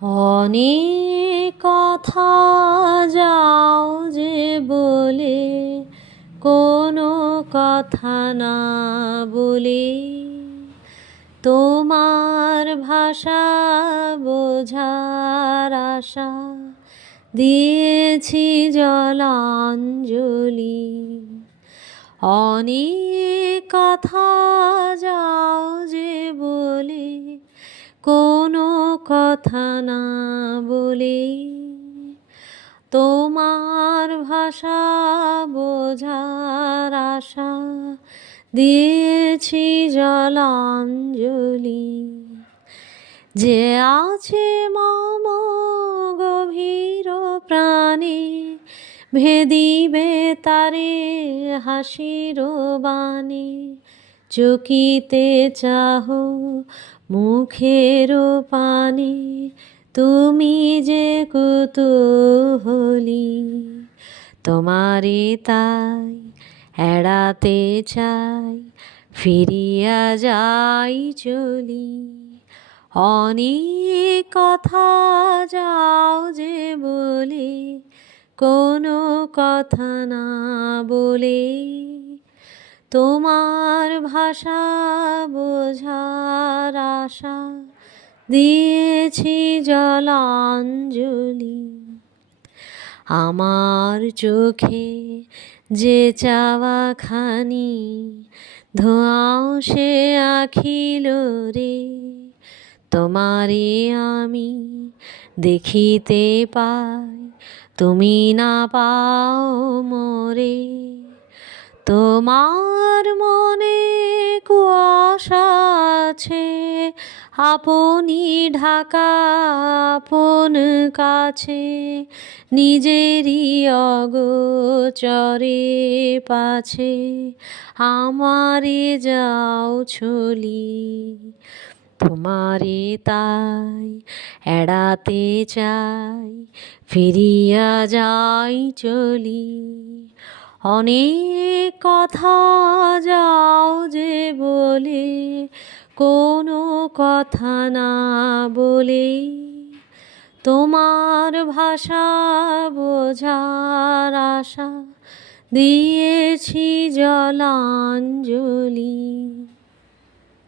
অনেক কথা যাও যে বলে, কোনো কথা না বলে তোমার ভাষা বোঝার আশা দিয়েছি জলাঞ্জলি। অনেক কথা যাও যে বলে, কোনো কথা না বলে তোমার ভাষা বোঝার আশা দিয়েছি জলাঞ্জলি। যে আছে মম গভীর প্রাণে, ভেদিবে তারে হাসির বাণে। চকিতে চাহ মুখের পানে, তুমি যে কুতূহলী। তোমারে তাই এড়াতে চাই, ফিরিয়া যাই চলি। অনেক কথা যাও যে বলে, কোনো কথা না বলে তোমার ভাষা বোঝার আশা দিয়েছি জলাঞ্জলি। আমার চোখে যে চাওয়া খানি, ধোঁয়াও সে আখিল রে। তোমারে আমি দেখিতে পাই, তুমি না পাও মোরে। তোমার মনে কুয়াশা আছে, আপনি ঢাকা আপন কাছে। নিজেরই অগোচরে পাছে আমারে যাও ছলি। তোমারে তাই এড়াতে চাই, ফিরিয়া যাই চলি। অনেক কথা যাও যে বলে, কোনো কথা না বলে তোমার ভাষা বোঝার আশা দিয়েছি জলাঞ্জলি।